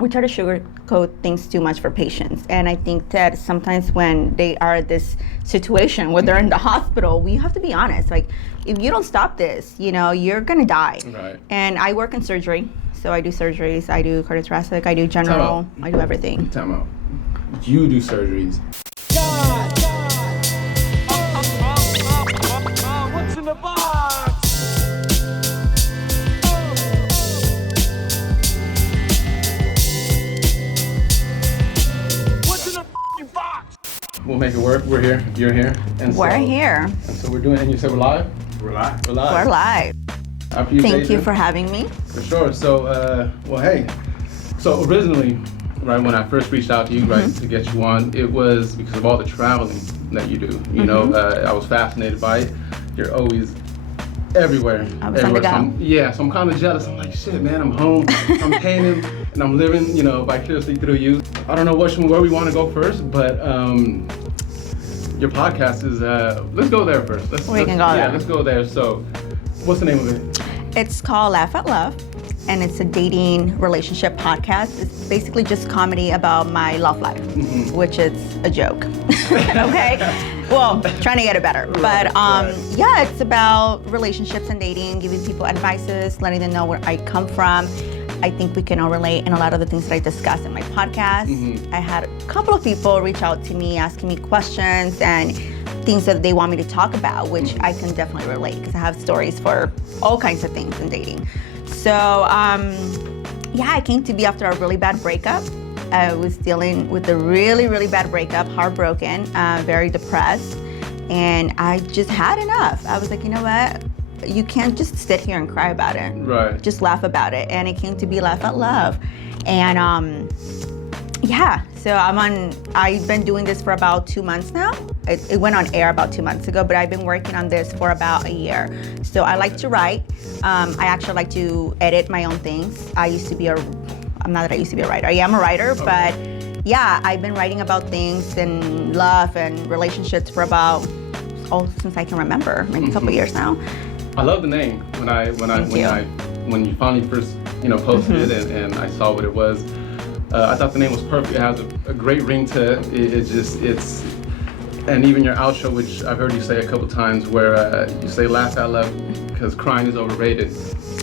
we try to sugarcoat things too much for patients. And I think that sometimes when they are in this situation where they're in the hospital, we have to be honest. Like, if you don't stop this, you're gonna die. Right. And I work in surgery. So I do surgeries, I do cardiothoracic, I do general, I do everything. Time out. You do surgeries. What's in the box? What's in the box? We'll make it work. We're here. You're here. And We're here. And so we're doing, and you said we're live? We're live. We're live. We're live. I appreciate Thank you for having me. For sure. So, well, hey. So originally, right, when I first reached out to you, right, to get you on, it was because of all the traveling that you do. You know, I was fascinated by it. You're always everywhere. I was on the go. So I'm kind of jealous. I'm like, shit, man, I'm home. I'm painting, and I'm living, vicariously through you. I don't know where we want to go first, but your podcast is, let's go there first. We can go there. Yeah, let's go there. So, what's the name of it? It's called Laugh at Love, and it's a dating relationship podcast. It's basically just comedy about my love life, which is a joke. Okay? Well, trying to get it better. But yeah, it's about relationships and dating, giving people advices, letting them know where I come from. I think we can all relate in a lot of the things that I discuss in my podcast. I had a couple of people reach out to me asking me questions and things that they want me to talk about, which I can definitely relate because I have stories for all kinds of things in dating. So yeah, I came to be after a really bad breakup. I was dealing with a really, really bad breakup, heartbroken, very depressed, and I just had enough. I was like, you know what? You can't just sit here and cry about it. Right. Just laugh about it. And it came to be Laugh at Love. And yeah, so I've been doing this for about 2 months now. It went on air about 2 months ago, but I've been working on this for about a year. So I like to write. I actually like to edit my own things. Not that I used to be a writer. I am a writer, but yeah, I've been writing about things and love and relationships for since I can remember, maybe a couple years now. I love the name. When you finally first posted it and I saw what it was, I thought the name was perfect. It has a great ring to it. And even your outro, which I've heard you say a couple times, where you say laugh out loud because crying is overrated.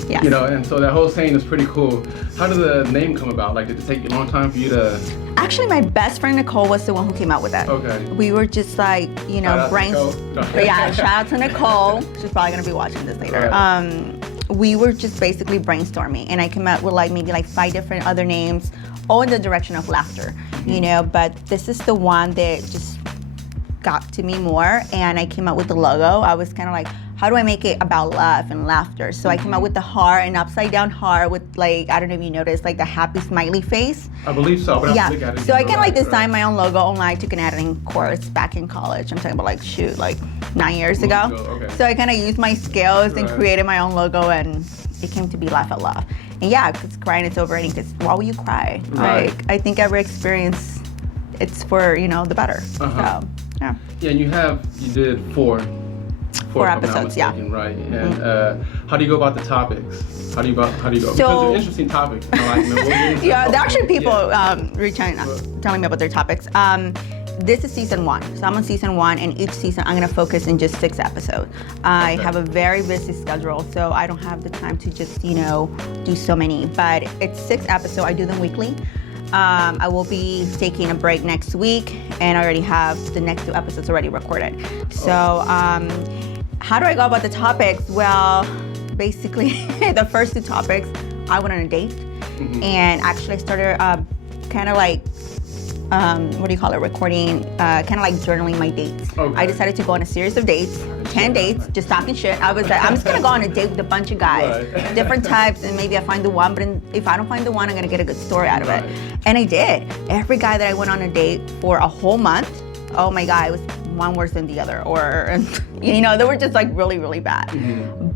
Yes. And so that whole saying is pretty cool. How did the name come about? Like, did it take you a long time for you to? Actually, my best friend Nicole was the one who came out with that. Okay. We were just like, yeah, shout out to Nicole. She's probably gonna be watching this later. Right. We were just basically brainstorming, and I came up with maybe 5 different other names, all in the direction of laughter, But this is the one that just got to me more, and I came up with the logo. I was kind of like, how do I make it about love and laughter? So I came up with the heart, an upside down heart with I don't know if you noticed, the happy smiley face. I believe so, but yeah. So I kind of designed my own logo online. I took an editing course back in college. I'm talking about 9 years ago. Okay. So I kind of used my skills and created my own logo, and it came to be Laugh at Love. And yeah, because crying is overrated, because why would you cry? Right. I think every experience, it's for, the better. So, yeah. Yeah, and you did four episodes, yeah. Right, and how do you go about the topics? How do you go? Because they're interesting topics. Yeah, there are actually people reaching telling me about their topics. This is season 1, so I'm on season 1, and each season I'm gonna focus in just 6 episodes. I have a very busy schedule, so I don't have the time to just do so many. But it's 6 episodes. I do them weekly. I will be taking a break next week, and I already have the next 2 episodes already recorded. So how do I go about the topics? Well, basically, the first 2 topics, I went on a date, and actually I started recording, journaling my dates. Okay. I decided to go on a series of dates, 10 dates, just talking shit. I was like, I'm just gonna go on a date with a bunch of guys, different types, and maybe I find the one, but if I don't find the one, I'm gonna get a good story out of it. And I did. Every guy that I went on a date for a whole month, oh my God, it was one worse than the other, or they were just really, really bad.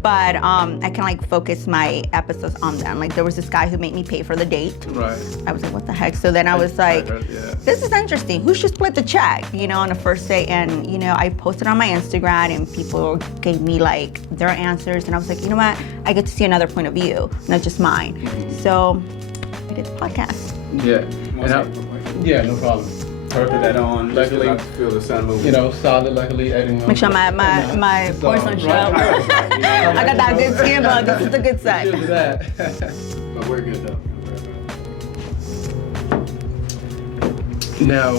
But I can focus my episodes on them. There was this guy who made me pay for the date. Right. I was like, what the heck? So then I was like, this is interesting. Who should split the check? On the first date, and I posted on my Instagram, and people gave me their answers, and I was like, you know what? I get to see another point of view, not just mine. So I created the podcast. Yeah. Yeah, no problem. Put that on. Luckily, I feel the sun moving. you know, solid. Luckily, editing. Make sure my pores don't show. I got that good skin, but this is the good side. Cheers to that. But we're good though. Now,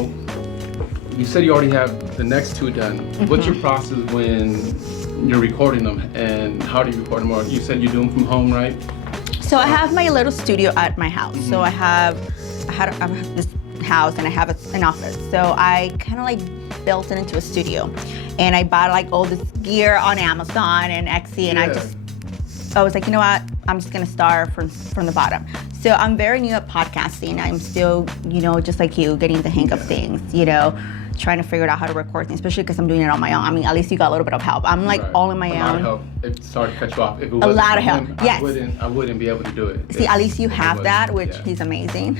you said you already have the next two done. What's your process when you're recording them, and how do you record them? Or you said you do them from home, right? So I have my little studio at my house. So I have this house and I have an office. So I kind of like built it into a studio, and I bought like all this gear on Amazon and Etsy, and I was like, you know what? I'm just gonna start from the bottom. So I'm very new at podcasting. I'm still, you know, just like you, getting the hang of things, you know, trying to figure out how to record things, especially because I'm doing it on my own. I mean, at least you got a little bit of help. I'm like all on my own. A lot of help. Sorry to cut you off. If it A wasn't lot of for help, him, yes. I wouldn't be able to do it. See, at least you have that, which he's amazing.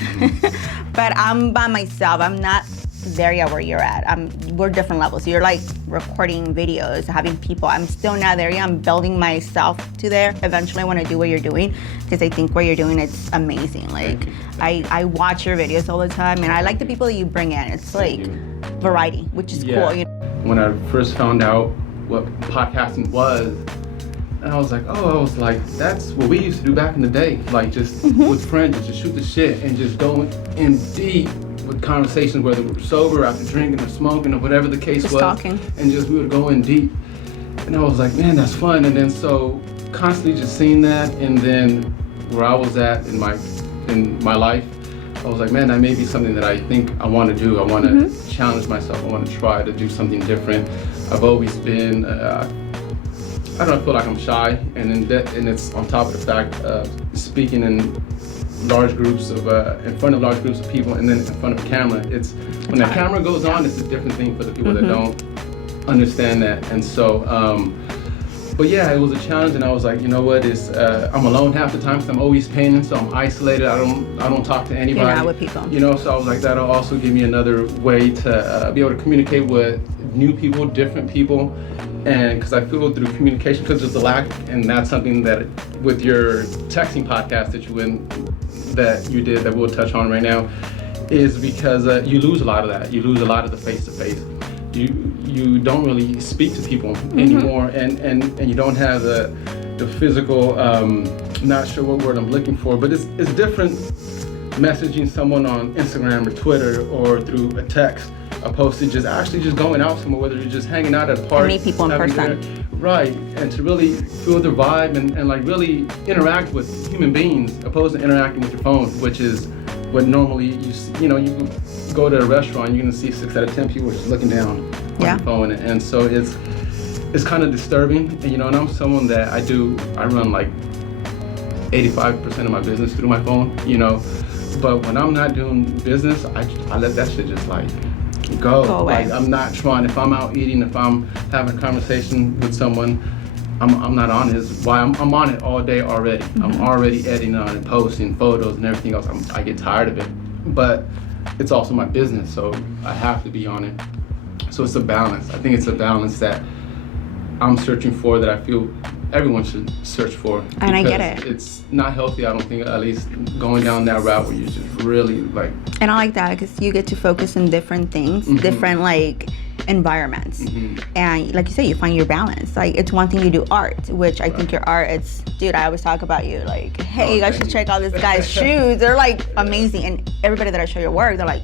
But I'm by myself. I'm not there yet where you're at. We're different levels. You're like recording videos, having people. I'm still not there yet. I'm building myself to there. Eventually I want to do what you're doing, because I think what you're doing, it's amazing. Like I watch your videos all the time, and I like the people that you bring in. It's like variety, which is cool. You know? When I first found out what podcasting was, and I was like, that's what we used to do back in the day. Like just with friends, just shoot the shit and just go in deep with conversations, whether we were sober, after drinking or smoking or whatever the case was. Talking. And just we would go in deep. And I was like, man, that's fun. And then so constantly just seeing that, and then where I was at in my life, I was like, man, that may be something that I think I want to do. I want to challenge myself. I want to try to do something different. I've always been, I feel like I'm shy, and it's on top of the fact of speaking in large groups of, in front of large groups of people, and then in front of a camera. It's when the camera goes on, it's a different thing for the people that don't understand that. And so, but yeah, it was a challenge, and I was like, you know what? I'm alone half the time because I'm always painting, so I'm isolated. I don't talk to anybody. You're not with people. You know, so I was like, that'll also give me another way to be able to communicate with new people, different people, and because I feel through communication, because there's a lack, and that's something that with your texting podcast that you did that we'll touch on right now, is because you lose a lot of that. You lose a lot of the face-to-face. You don't really speak to people anymore, and you don't have the physical, not sure what word I'm looking for, but it's different messaging someone on Instagram or Twitter or through a text, opposed to just going out somewhere, whether you're just hanging out at a park. And meet people in person. Right, and to really feel their vibe and like really interact with human beings, opposed to interacting with your phone, which is what normally you go to a restaurant, you're gonna see 6 out of 10 people just looking down on your phone, and so it's kind of disturbing. And and I'm someone that I run like 85% of my business through my phone, but when I'm not doing business, I let that shit just like go away. Like I'm not trying. If I'm out eating, if I'm having a conversation with someone, I'm not on it. Why I'm on it all day already. I'm already editing on it, posting photos and everything else. I get tired of it, but it's also my business, so I have to be on it. So it's a balance. I think it's a balance that I'm searching for, that I feel everyone should search for. And I get it. It's not healthy, I don't think, at least going down that route where you just really like. And I like that because you get to focus on different things, different like environments. And like you said, you find your balance. Like it's one thing you do art, which I think your art, dude, I always talk about you like, hey, you guys should check out this guy's shoes. They're like amazing. And everybody that I show your work, they're like,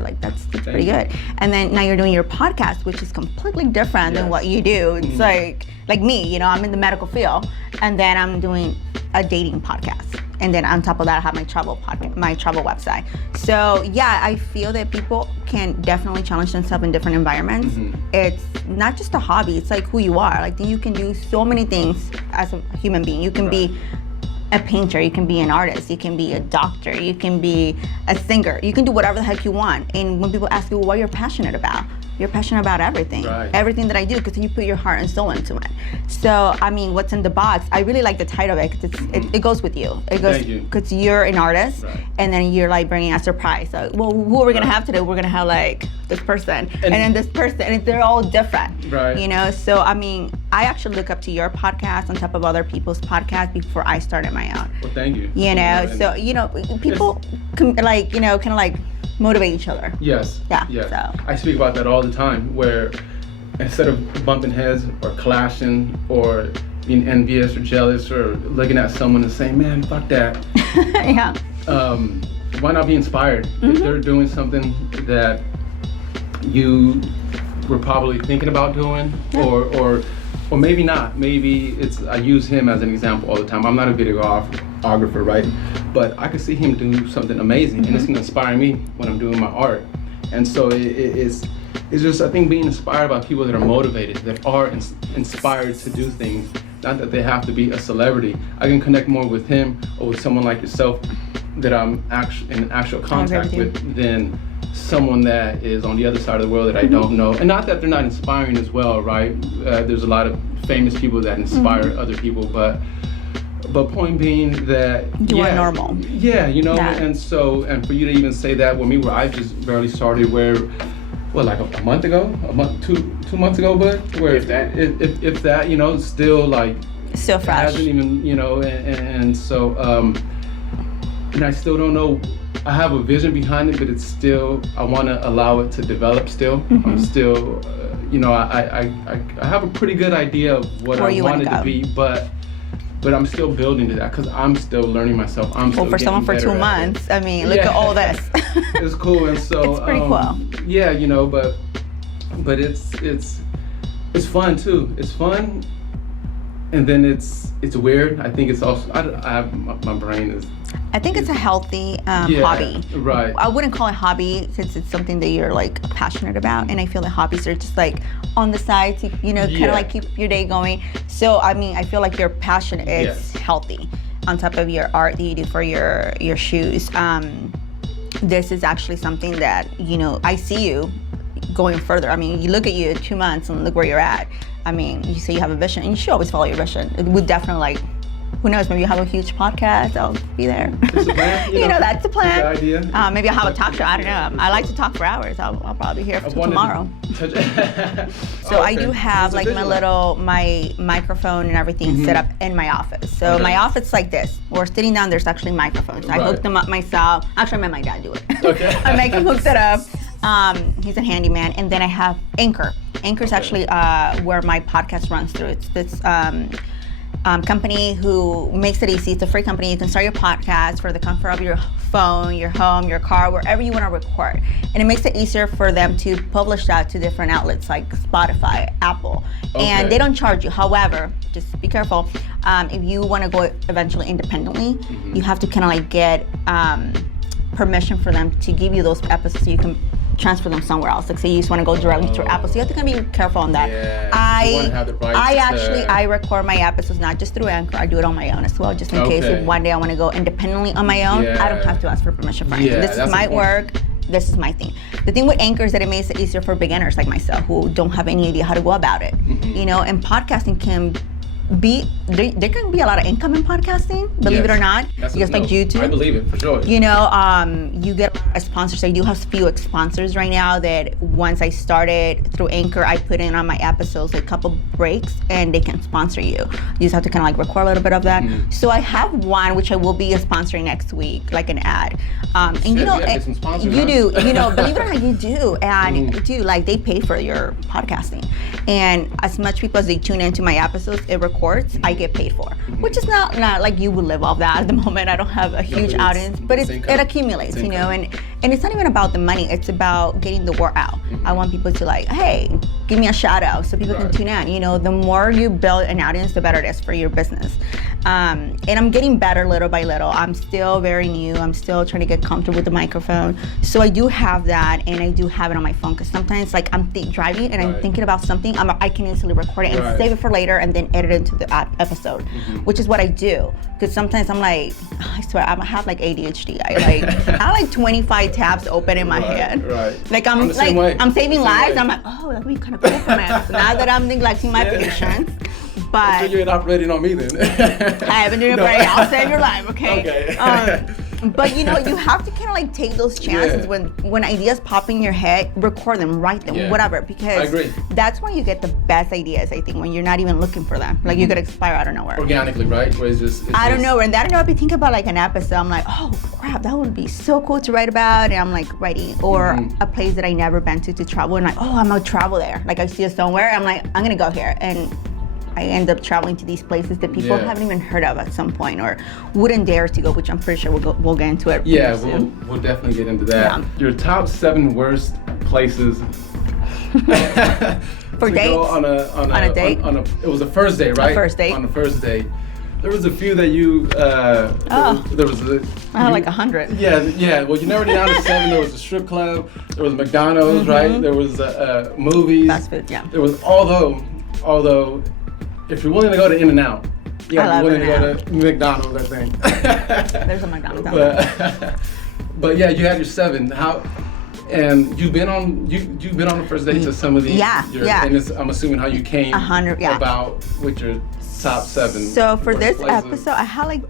like that's pretty good. And then now you're doing your podcast, which is completely different than what you do. It's like me, I'm in the medical field, and then I'm doing a dating podcast, and then on top of that I have my travel website. So yeah, I feel that people can definitely challenge themselves in different environments. It's not just a hobby, it's like who you are. Like you can do so many things as a human being. You can be a painter, you can be an artist, you can be a doctor, you can be a singer, you can do whatever the heck you want. And when people ask you what you're passionate about, you're passionate about everything. Everything that I do, because you put your heart and soul into it. So, I mean, what's in the box, I really like the title of it, because it goes with you. It goes, because you're an artist, and then you're like bringing a surprise. So, well, who are we gonna have today? We're gonna have like this person, and then this person, and they're all different. So, I mean, I actually look up to your podcast on top of other people's podcasts before I started my own. Well, thank you. You know, so people can, like, kind of like motivate each other. Yes. Yeah. Yes. So. I speak about that all the time, where instead of bumping heads or clashing or being envious or jealous or looking at someone and saying, man, fuck that. Yeah. Why not be inspired? If they're doing something that you were probably thinking about doing, or maybe not. Maybe I use him as an example all the time. I'm not a videographer, right? But I could see him do something amazing, and it's gonna inspire me when I'm doing my art. And so it's just, I think, being inspired by people that are motivated, that are inspired to do things. Not that they have to be a celebrity. I can connect more with him or with someone like yourself that I'm in actual contact with than someone that is on the other side of the world that I don't know. And not that they're not inspiring as well, right? There's a lot of famous people that inspire other people, but point being that you are normal. Yeah, you know, and for you to even say that with me, where I just barely started, like a month ago, two months ago, but where if that, you know, still like still fresh. Hasn't even, you know, and so and I still don't know. I have a vision behind it, but it's still, I want to allow it to develop still. I'm still, you know, I have a pretty good idea of what I want it to be, but I'm still building to that because I'm still learning myself. I'm still for someone for 2 months, I mean, look at all this. It's cool, and so it's pretty cool. Yeah, you know, but it's fun too. It's fun, and then it's weird. I think it's also my brain is. I think it's a healthy hobby. Right. I wouldn't call it hobby since it's something that you're like passionate about, and I feel that hobbies are just like on the side to, you know, kind of like keep your day going. So I mean, I feel like your passion is healthy on top of your art that you do for your shoes. This is actually something that, you know, I see you going further. I mean, you look at you in 2 months and look where you're at. I mean, you say you have a vision, and you should always follow your vision. It would definitely, like, who knows, maybe you have a huge podcast, I'll be there. It's a plan, you know, that's the plan. Good idea. Maybe I'll have a talk show, I don't know. I like to talk for hours. I'll probably be here till tomorrow. So I do have like my microphone and everything set up in my office. So my office is like this. We're sitting down, there's actually microphones. I hooked them up myself. Actually, I made my dad do it. Okay. I make him hook it up. He's a handyman. And then I have Anchor. Anchor is actually where my podcast runs through. It's this company who makes it easy. It's a free company. You can start your podcast for the comfort of your phone, your home, your car, wherever you want to record. And it makes it easier for them to publish that to different outlets like Spotify, Apple. And they don't charge you. However, just be careful. If you want to go eventually independently, you have to kind of like get permission for them to give you those episodes so you can transfer them somewhere else. Like say you just want to go directly through Apple, so you have to kind of be careful on that. Yeah, I record my episodes not just through Anchor. I do it on my own as well, just in case if one day I want to go independently on my own. I don't have to ask for permission for anything. This is my work. This is my thing. The thing with Anchor is that it makes it easier for beginners like myself who don't have any idea how to go about it. You know, and podcasting can be, there can be a lot of income in podcasting, believe it or not. Just like YouTube. I believe it, for sure. You know, you get a sponsor. I do have a few sponsors right now that once I started through Anchor, I put in on my episodes a couple breaks and they can sponsor you. You just have to kind of like record a little bit of that. So I have one which I will be sponsoring next week, like an ad. And you know, you do, you know, believe it or not, you do. And like they pay for your podcasting. And as much people as they tune into my episodes, it records, I get paid for, which is not like you would live off that at the moment. I don't have a huge audience, but it accumulates, you know, and it's not even about the money, it's about getting the word out. I want people to like, hey, give me a shout out so people can tune in. You know, the more you build an audience, the better it is for your business. And I'm getting better little by little. I'm still very new. I'm still trying to get comfortable with the microphone. So I do have that, and I do have it on my phone because sometimes like I'm driving and I'm thinking about something, I can easily record it and save it for later and then edit it into the episode, which is what I do. Because sometimes I'm like, I swear, I have like ADHD. I have like 25 tabs open in my head. Like I'm saving lives. I'm like, oh, that would be kind of cool for me. So now that I'm neglecting my patience. But so you ain't operating on me then. I haven't done it for you. I'll save your life, okay? But you know, you have to kind of like take those chances when ideas pop in your head, record them, write them, whatever, because I agree. that's when you get the best ideas, I think, when you're not even looking for them. Like you could expire out of nowhere. Organically, right? Where it's just I don't know. And I don't know if you think about like an episode, I'm like, oh crap, that would be so cool to write about. And I'm like writing, or a place that I never been to travel, and like, oh, I'm gonna travel there. Like I see it somewhere, I'm like, I'm gonna go here. And I end up traveling to these places that people haven't even heard of at some point, or wouldn't dare to go, which I'm pretty sure we'll get into it. Yeah, we'll definitely get into that. Yeah. Your top 7 worst places For to dates? go on a date? It was a first date, right? A first date. On the first date. There was a few that you. There was I had like 100. Yeah. Well, you narrowed it down to 7. There was a strip club. There was McDonald's, right? There was movies. Fast food, yeah. There was although, if you're willing to go to In-N-Out, you gotta be willing to go to McDonald's, I think. There's a McDonald's out there. But yeah, you had your 7. And you've been on the first date to some of these. Yeah. And I'm assuming how you came 100, yeah. about with your top 7. So for this worst places. episode,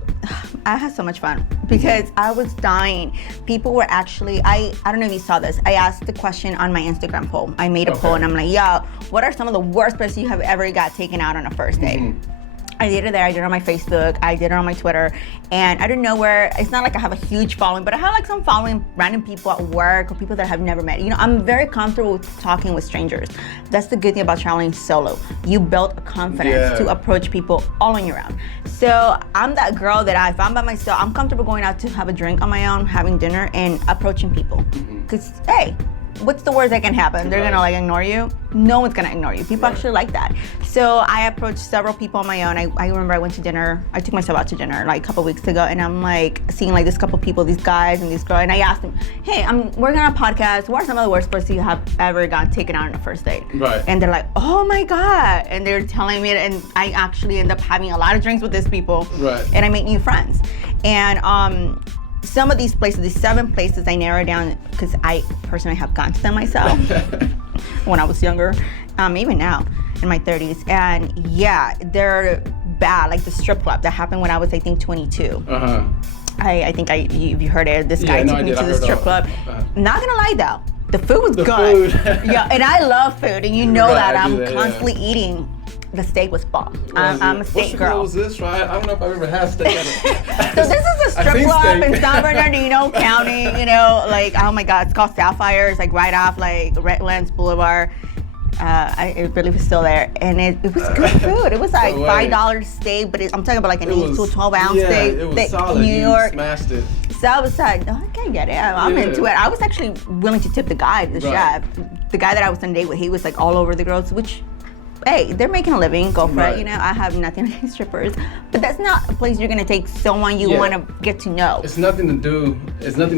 I had so much fun because I was dying. People were actually, I don't know if you saw this. I asked the question on my Instagram poll. I made a poll and I'm like, yo, what are some of the worst places you have ever got taken out on a first date? I did it there, I did it on my Facebook, I did it on my Twitter, and I don't know where, it's not like I have a huge following, but I have like some following random people at work or people that I have never met. You know, I'm very comfortable with talking with strangers. That's the good thing about traveling solo. You build a confidence to approach people all on your own. So I'm that girl that if I'm by myself, I'm comfortable going out to have a drink on my own, having dinner, and approaching people. Because, hey, what's the worst that can happen? They're gonna like ignore you? No one's gonna ignore you. People actually like that. So I approached several people on my own. I remember I went to dinner. I took myself out to dinner like a couple weeks ago, and I'm like seeing like this couple people, these guys and these girls, and I asked them, hey, I'm working on a podcast. What are some of the worst places you have ever gotten taken out on a first date? Right. And they're like, oh my God. And they're telling me it, and I actually end up having a lot of drinks with these people. Right. And I make new friends. And some of these places, these 7 places I narrowed down because I personally have gone to them myself when I was younger, even now in my 30s. And yeah, they're bad. Like the strip club that happened when I was, I think, 22. I think you heard it. This guy took me to the strip club. Not gonna lie though, the food was good. Yeah, and I love food, and you know that I'm constantly eating. The steak was bomb. I'm a steak girl. What was this, right? I don't know if I've ever had steak. So this is a strip club in San Bernardino County, you know, like, oh my God, it's called Sapphire. It's like right off like Redlands Boulevard. I believe it's still there. And it was good food. It was like $5 steak, but I'm talking about like an 8 to 12 ounce steak. It was solid. New York. You smashed it. So I was like, oh, I can't get it. I'm into it. I was actually willing to tip the guy, the chef. The guy that I was on a date with, he was like all over the girls, which, hey, they're making a living, go for it. You know, I have nothing against strippers, but that's not a place you're gonna take someone you want to get to know. It's nothing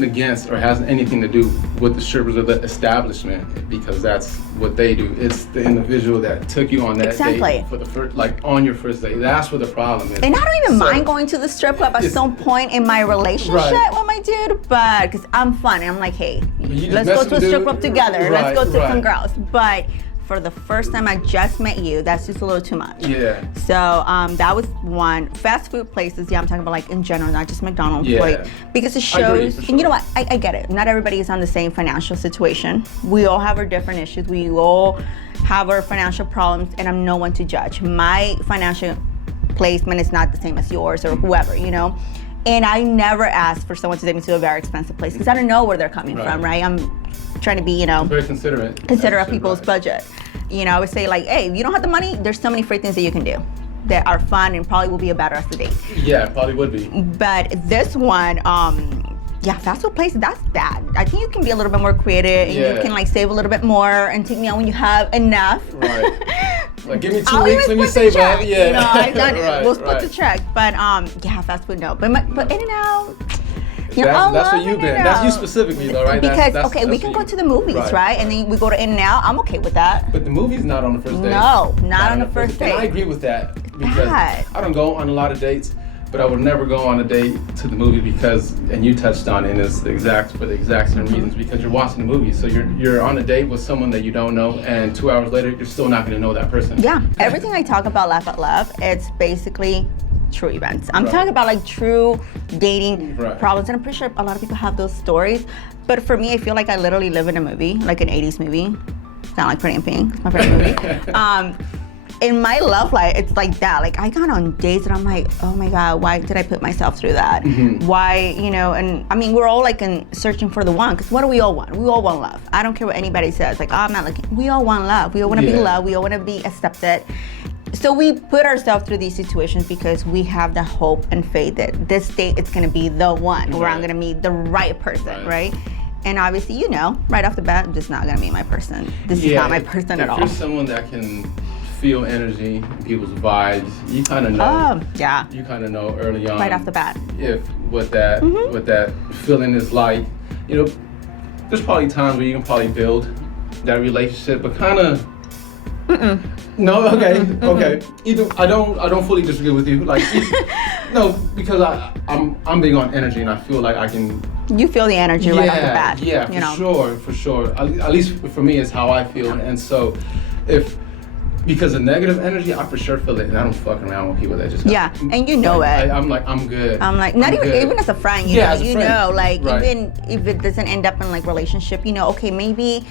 against or has anything to do with the strippers or the establishment, because that's what they do. It's the individual that took you on that date for the first, like on your first date. That's where the problem is. And I don't even mind going to the strip club at some point in my relationship with my dude, but because I'm fun and I'm like, hey, let's go to a strip club together. Let's go to some girls, but. For the first time I just met you, that's just a little too much. Yeah. So that was one. Fast food places, I'm talking about like in general, not just McDonald's. Like, because it shows, and you know what, I get it. Not everybody is on the same financial situation. We all have our different issues. We all have our financial problems, and I'm no one to judge. My financial placement is not the same as yours or whoever, you know? And I never ask for someone to take me to a very expensive place because I don't know where they're coming from, right? I'm trying to be, you know, very considerate of people's budget. You know, I would say like, hey, if you don't have the money, there's so many free things that you can do that are fun and probably will be a better as a date. Yeah, probably would be. But this one, fast food place, that's bad. I think you can be a little bit more creative and you can like save a little bit more and take me out when you have enough. Right. Like, give me 2 weeks when you save up. Yeah. You know, I've done it. We'll split the check. But fast food, no. But In-N-Out. That's what you've been. That's you specifically, though, right? Because we can go to the movies, right? And then we go to In-N-Out. I'm okay with that. But the movie's not on the first date. No, not on the first date. And I agree with that because I don't go on a lot of dates, but I would never go on a date to the movie because, and you touched on it, it's for the exact same reasons, because you're watching the movie. So you're on a date with someone that you don't know, and 2 hours later, you're still not going to know that person. Yeah, everything I talk about Laugh at Love, it's basically true events. I'm talking about like true dating Right. problems, and I'm pretty sure a lot of people have those stories. But for me, I feel like I literally live in a movie, like an 80s movie. It's kind of like Pretty in Pink. It's my favorite movie. In my love life, it's like that. Like I got on dates and I'm like, oh my God, why did I put myself through that? Why, you know, and I mean, we're all like searching for the one, because what do we all want? We all want love. I don't care what anybody says. Like, oh, I'm not looking. We all want love. We all want to be loved. We all want to be accepted. So we put ourselves through these situations because we have the hope and faith that this date it's going to be the one where I'm going to meet the right person, right? And obviously, you know, right off the bat, this is not going to be my person. This is not my person at all. If you're someone that can feel energy, people's vibes, you kind of know. Yeah. You kind of know early on. Right off the bat. If what that feeling is like, you know, there's probably times where you can probably build that relationship, but kind of. No, okay. Either I don't fully disagree with you. Like, no, because I'm big on energy, and I feel like I can. You feel the energy right off the bat. Yeah, you know? for sure. At least for me, it's how I feel, and so because of negative energy, I for sure feel it, and I don't fuck around with people that just. And you know it. I'm like, I'm good. I'm like, not even as a friend, you know, as a friend. know, like Right. even if it doesn't end up in like relationship, you know, okay, maybe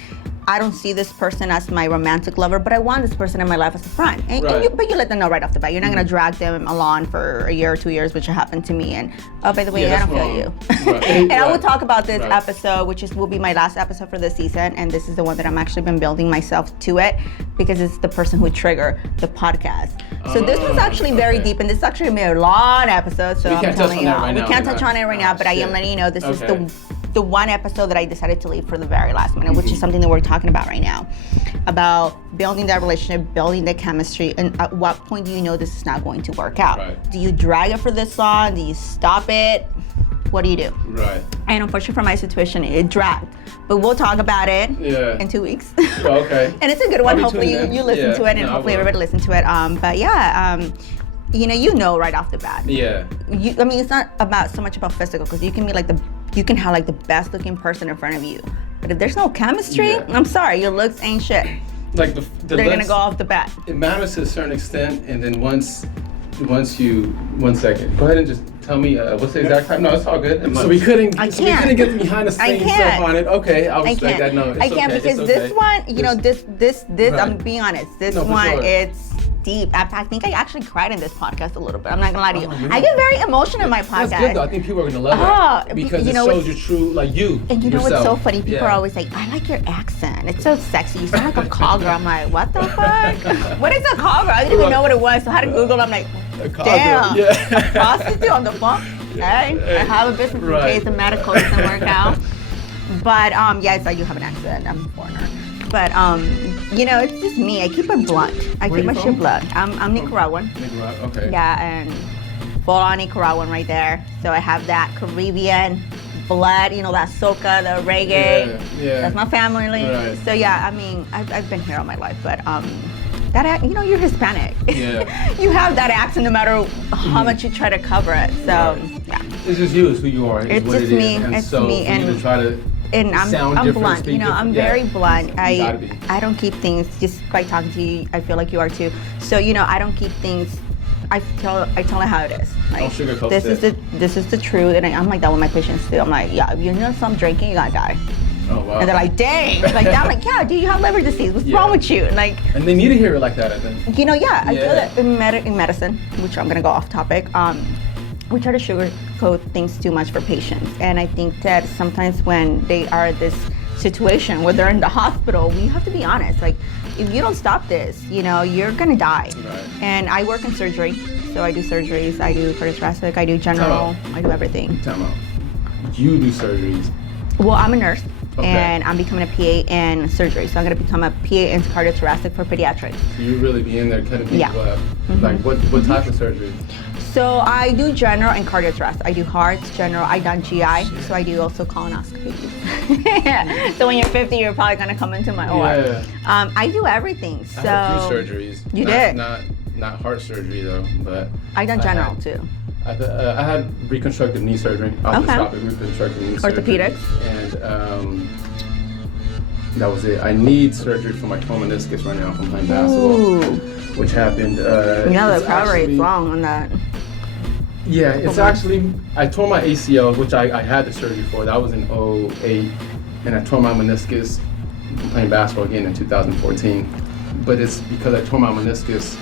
I don't see this person as my romantic lover, but I want this person in my life as a friend. And but you let them know right off the bat. You're not gonna drag them along for a year or 2 years, which happened to me. And oh, by the way, I don't feel you. And I will talk about this episode, which will be my last episode for this season. And this is the one that I'm actually been building myself to it, because it's the person who triggered the podcast. So this was actually very deep, and this is actually a long episode. So I'm telling you, we can't touch on it right now, but I am letting you know this is the one episode that I decided to leave for the very last minute, which is something that we're talking about right now, about building that relationship, building the chemistry, and at what point do you know this is not going to work out? Do you drag it for this long? Do you stop it? What do you do? And unfortunately for my situation, it dragged. But we'll talk about it in 2 weeks. Okay. And it's a good one. Hopefully you listen to it, and hopefully everybody listen to it. But you know right off the bat. I mean, it's not about so much about physical, because you can be like you can have like the best looking person in front of you, but if there's no chemistry, I'm sorry, your looks ain't shit. Like the they're gonna go off the bat. It matters to a certain extent, and then once you 1 second, go ahead and just tell me what's the exact time. No, it's all good. So we couldn't get the behind the scenes stuff on it. Okay, I'll respect that. No, I can't because this one, you know, this. I'm being honest. This one, it's deep. I think I actually cried in this podcast a little bit. I'm not gonna lie to you. I get very emotional in my podcast. That's good though. I think people are gonna love it because it shows you true, like you. And you know what's so funny? People are always like, "I like your accent. It's so sexy. You sound like a call girl." I'm like, "What the fuck? What is a call girl?" I didn't even know what it was. So I had to Google. I'm like, "Damn, a prostitute on the phone." Hey, I have a business in case the medical doesn't work out. But yes, I do have an accent. I'm a foreigner. But you know, it's just me. I keep it blunt. I keep my shit blunt. I'm Nicaraguan. Nicaraguan, okay. Yeah, and full on Nicaraguan right there. So I have that Caribbean blood, you know, that soca, the reggae. That's my family. So yeah, I mean, I've been here all my life, but that, you know, you're Hispanic. You have that accent no matter how much you try to cover it. So yeah. It's just you. It's who you are. It's just me. It's me. And try to. And I'm blunt, you know, I'm very blunt. I don't keep things, just by talking to you, I feel like you are too. So, you know, I don't keep things, I tell it how it is. Like, this is the truth, and I'm like that with my patients too. I'm like, yeah, if you know some drinking, you're gonna die. Oh, wow. And they're like, dang. Like that, I'm like, yeah, dude, you have liver disease. What's wrong with you? Like, and they need to hear it like that, I think. You know, I feel that in medicine, which I'm gonna go off topic, we try to sugarcoat things too much for patients. And I think that sometimes when they are in this situation where they're in the hospital, we have to be honest. Like, if you don't stop this, you know, you're gonna die. And I work in surgery, so I do surgeries, I do cardiothoracic, I do general, I do everything. Time out. You do surgeries? Well, I'm a nurse, and I'm becoming a PA in surgery. So I'm gonna become a PA in cardiothoracic for pediatrics. So you really be in there cutting people up. Like what type of surgery? So I do general and cardiothoracic. I do hearts, general, I done GI, so I do also colonoscopy. So when you're 50, you're probably gonna come into my OR. I do everything. So I had a few surgeries. You did? Not heart surgery though, but I done general too. I had reconstructive knee surgery. Arthroscopic reconstructive knee surgery. Orthopedics. And that was it. I need surgery for my toe meniscus right now from playing basketball, which happened. The recovery is long on that. Yeah, it's actually, I tore my ACL, which I had the surgery for. That was in 2008, and I tore my meniscus playing basketball again in 2014. But it's because I tore my meniscus,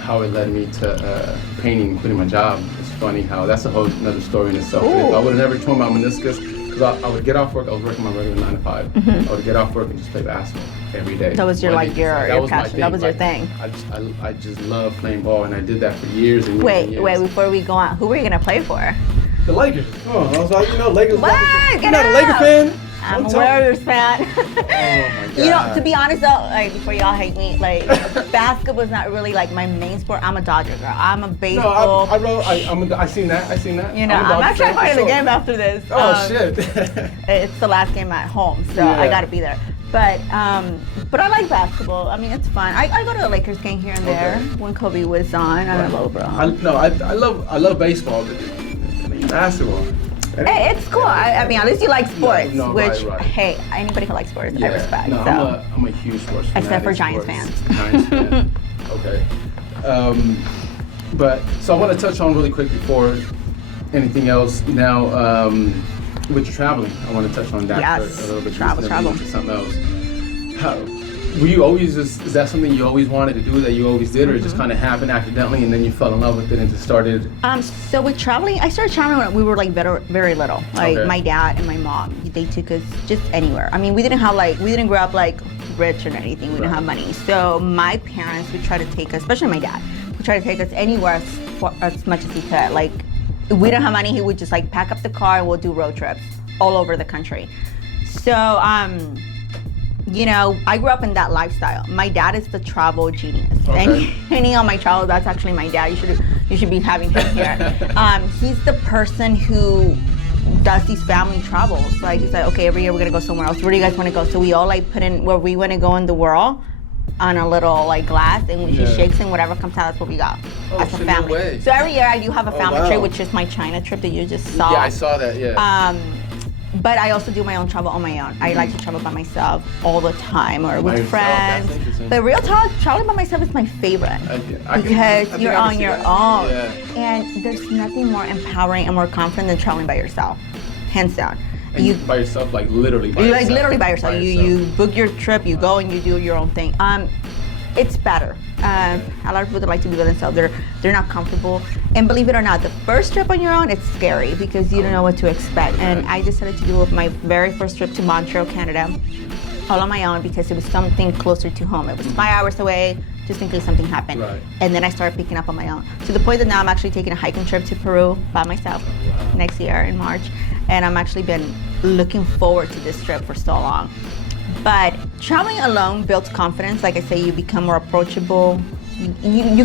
how it led me to painting and quitting my job. It's funny how, that's a whole another story in itself. If I would have never torn my meniscus, because I would get off work, I was working my regular 9 to 5. I would get off work and just play basketball every day. That was your passion. That was your thing. I just love playing ball, and I did that for years and years. Wait, before we go on, who were you gonna play for? The Lakers. Oh, I was like, Lakers. What? You're not a Laker fan? I'm a Warriors fan. Oh my God. To be honest though, like before y'all hate me, like basketball is not really like my main sport. I'm a Dodger girl. I'm a baseball. I seen that. I'm actually going to the game after this. Oh shit. It's the last game at home, so I gotta be there. But I like basketball. I mean, it's fun. I go to a Lakers game here and there when Kobe was on. I don't know, bro. I love baseball, but basketball. Hey, it's cool. I mean, at least you like sports, right. Hey, anybody who likes sports, I respect. No, so. I'm a huge sports fan. Except for Giants fans. Giants fan. Okay. But so I want to touch on really quick before anything else. Now, with your traveling, I want to touch on that for a little bit. Travel. To something else. Were you always is that something you always wanted to do, that you always did, or it just kind of happened accidentally and then you fell in love with it and just started? So with traveling, I started traveling when we were like very little. Like my dad and my mom, they took us just anywhere. I mean, we didn't grow up like rich or anything. We didn't have money. So my parents would try to take us, especially my dad, would try to take us anywhere as much as he could. Like, if we didn't have money, he would just like pack up the car and we'll do road trips all over the country. So, I grew up in that lifestyle. My dad is the travel genius. Any of my travels, that's actually my dad. You should be having him here. He's the person who does these family travels. Like, he's like, okay, every year we're gonna go somewhere else. Where do you guys want to go? So we all like put in where we want to go in the world on a little like glass, and when he shakes and whatever comes out, that's what we got as a family. No way. So every year I do have a family trip, which is my China trip that you just saw. Yeah, I saw that. Yeah. But I also do my own travel on my own. I like to travel by myself all the time or with friends. But real talk, traveling by myself is my favorite because you're on your own. Yeah. And there's nothing more empowering and more confident than traveling by yourself, hands down. And you by yourself, like literally by yourself. Like literally by yourself. You book your trip, you go and you do your own thing. It's better. A lot of people that like to be by themselves, they're not comfortable. And believe it or not, the first trip on your own, it's scary because you don't know what to expect. And I decided to do it with my very first trip to Montreal, Canada, all on my own because it was something closer to home. It was 5 hours away, just in case something happened. Right. And then I started picking up on my own. To the point that now I'm actually taking a hiking trip to Peru by myself next year in March. And I'm actually been looking forward to this trip for so long. But traveling alone builds confidence. Like I say, you become more approachable. You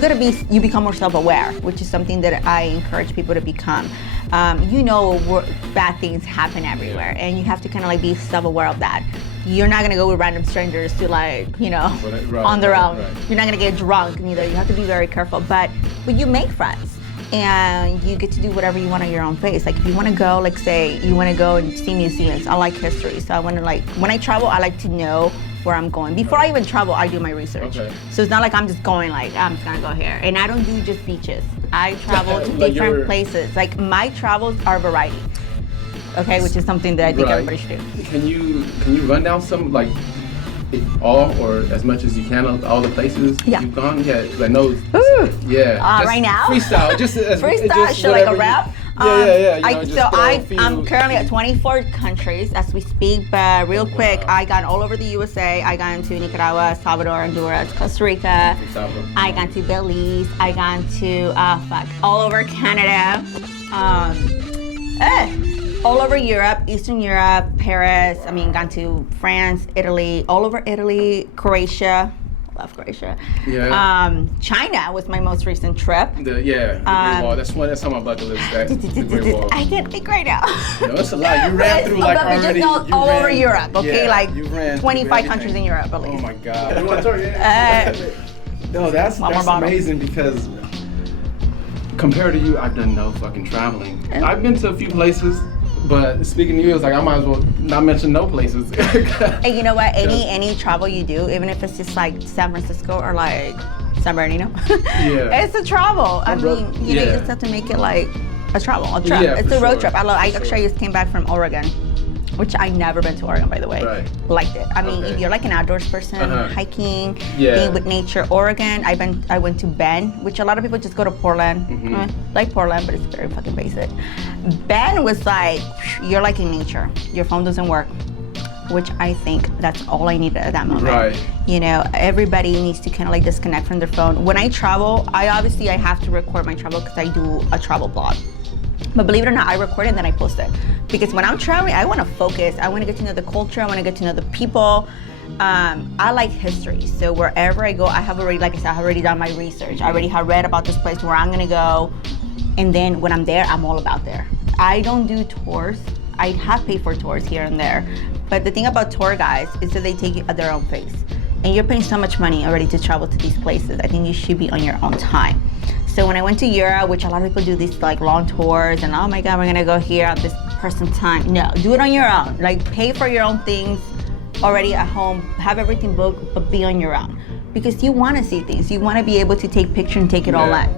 become more self-aware, which is something that I encourage people to become. Bad things happen everywhere, and you have to kind of like be self-aware of that. You're not gonna go with random strangers to on their own. Right. You're not gonna get drunk neither. You have to be very careful. But you make friends. And you get to do whatever you want at your own pace. Like if you want to go, like say you want to go and see museums. I like history, so I want to when I travel, I like to know where I'm going. Before I even travel, I do my research. So it's not like I'm just going like I'm just gonna go here. And I don't do just beaches. I travel to different places. Like my travels are variety. Okay, which is something that I think everybody should do. Can you run down some all or as much as you can all the places you've gone? Yeah, I know. Right now? Freestyle, just freestyle. Should like a rap? I'm currently at 24 countries as we speak. But real quick, I got all over the USA. I got into Nicaragua, Salvador, Honduras, Costa Rica. I got to Belize. I got to all over Canada. All over Europe, Eastern Europe, Paris. Gone to France, Italy, all over Italy, Croatia. Love Croatia. Yeah. China was my most recent trip. The Great Wall. That's on my bucket list. The Great Wall. I can't think right now. No, that's a lot. You ran through already. All over Europe. Okay, you ran 25 countries in Europe at least. Oh my God. No, that's amazing because compared to you, I've done no fucking traveling. I've been to a few places. But speaking to you, it's like I might as well not mention no places. And you know what? Any travel you do, even if it's just like San Francisco or like San Bernardino. Yeah. It's a travel. I mean, you know, you just have to make it like a travel, a trip. It's a road trip. I actually just came back from Oregon, which I never been to Oregon, by the way. Right. Liked it. I mean, if you're like an outdoors person, hiking, Yeah. being with nature, Oregon. I went to Bend, which a lot of people just go to Portland. Like Portland, but it's very fucking basic. Bend was like, you're like in nature. Your phone doesn't work, which I think that's all I needed at that moment. Right. You know, everybody needs to kind of like disconnect from their phone. When I travel, I have to record my travel because I do a travel blog. But believe it or not, I record it and then I post it. Because when I'm traveling, I want to focus. I want to get to know the culture. I want to get to know the people. I like history. So wherever I go, I have already, like I said, I have already done my research. I already have read about this place, where I'm going to go. And then when I'm there, I'm all about there. I don't do tours. I have paid for tours here and there. But the thing about tour guides is that they take you at their own pace. And you're paying so much money already to travel to these places. I think you should be on your own time. So when I went to Europe, which a lot of people do these like long tours and oh my God, we're gonna go here at this person's time. No, do it on your own. Like pay for your own things already at home, have everything booked, but be on your own. Because you wanna see things. You wanna be able to take pictures and take it all in.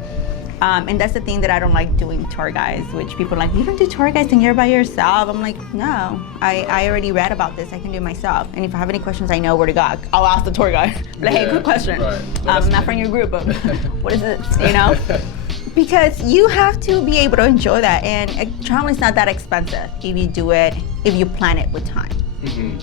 And that's the thing that I don't like doing tour guides, which people are like, you don't do tour guides and you're by yourself. I'm like, no, I already read about this. I can do it myself. And if I have any questions, I know where to go. I'll ask the tour guide. Like, hey, good question. Right. I'm not from your group, but what is it, you know? Because you have to be able to enjoy that. And traveling's not that expensive if you do it, if you plan it with time.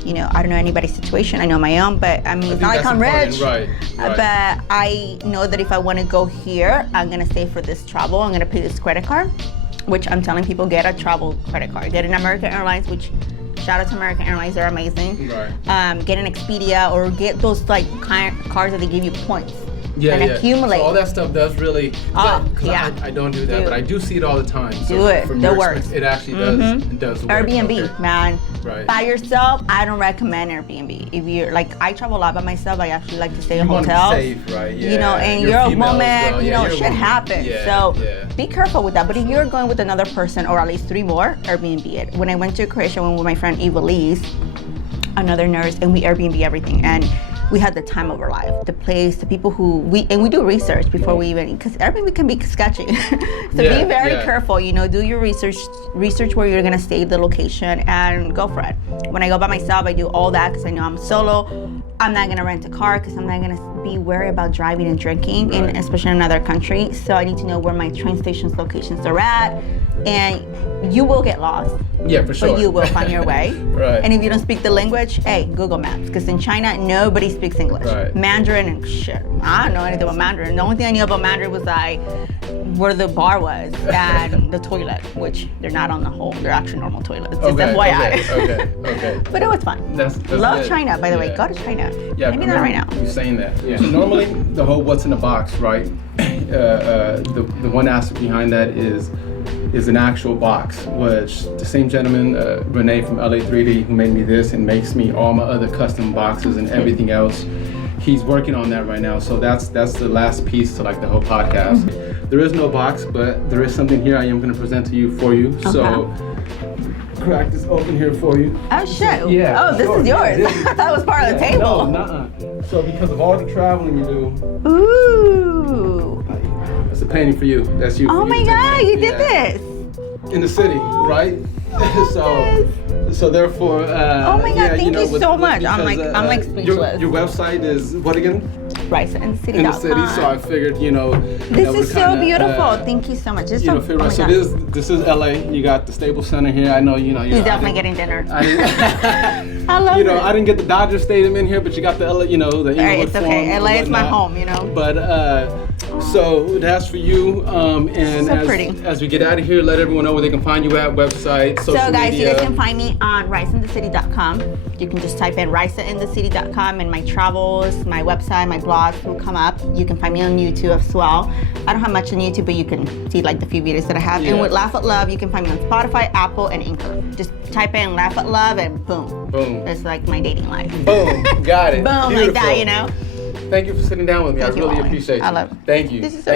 You know, I don't know anybody's situation. I know my own, but I mean, it's not like I'm rich. Right. But I know that if I want to go here, I'm gonna save for this travel. I'm gonna pay this credit card, which I'm telling people, get a travel credit card. Get an American Airlines, which shout out to American Airlines, they're amazing. Right. Get an Expedia or get those like cards that they give you points. Yeah, and accumulate. So all that stuff does really. I don't do that, but I do see it all the time. Do it. It works. It actually does. It does work. Airbnb, man. Right. By yourself, I don't recommend Airbnb. If you're like, I travel a lot by myself. I actually like to stay in hotels. You want to be safe, right? Yeah. You know, and you're a woman. Well. You know, shit happens. So be careful with that. But if you're going with another person or at least 3 more, Airbnb it. When I went to Croatia, I went with my friend Eva Lees, another nurse, and we Airbnb everything. And we had the time of our life, the place, the people who we do research before we even, because Airbnb can be sketchy. So be very careful, you know, do your research where you're gonna stay, the location, and go for it. When I go by myself, I do all that because I know I'm solo. I'm not gonna rent a car because I'm not gonna be worried about driving and drinking, especially in another country. So I need to know where my train stations locations are at. And you will get lost. Yeah, for sure. But you will find your way. Right. And if you don't speak the language, hey, Google Maps. Because in China, nobody speaks English. Right. Mandarin and shit. I don't know anything about Mandarin. The only thing I knew about Mandarin was like where the bar was and the toilet, which they're not on the whole. They're actually normal toilets. Just FYI. Okay. But it was fun. That's Love good. China, by the way. Go to China. Yeah, maybe not right now. You saying that? Yeah. So normally the whole what's in the box, right? The one aspect behind that is an actual box, which the same gentleman, Renee from LA3D, who made me this and makes me all my other custom boxes and everything else. He's working on that right now. So that's the last piece to like the whole podcast. There is no box, but there is something here I am going to present to you for you. Okay. So crack this open here for you. Oh shit. Yeah. Oh, this is yours. I thought it was part of the table. No, So because of all the traveling you do. Ooh. It's a painting for you. That's you. Oh my God, you did this. In the city, right? So therefore, oh my God, thank you so much. I'm like speechless. Your website is what again? RaisaInTheCity.com. In the city, so I figured, you know. This is so beautiful. Thank you so much. This this is LA. You got the Staples Center here. I know, you know. He's definitely getting dinner. I love it. I didn't get the Dodger Stadium in here, but you got the LA, you know, the Inglewood It's okay. LA is my home, you know. But so that's for you. And so pretty. As we get out of here, let everyone know where they can find you at, website, social media. So guys, you guys can find me on RaisaInTheCity.com. You can just type in RaisaInTheCity.com and my travels, my website, my blogs will come up. You can find me on YouTube as well. I don't have much on YouTube, but you can see like the few videos that I have. Yeah. And with Laugh at Love, you can find me on Spotify, Apple, and Anchor. Just type in Laugh at Love and boom. Boom. It's like my dating life. Boom. Got it. Boom, beautiful. Like that, you know. Thank you for sitting down with me. I really appreciate you. I love it. Thank you. This is so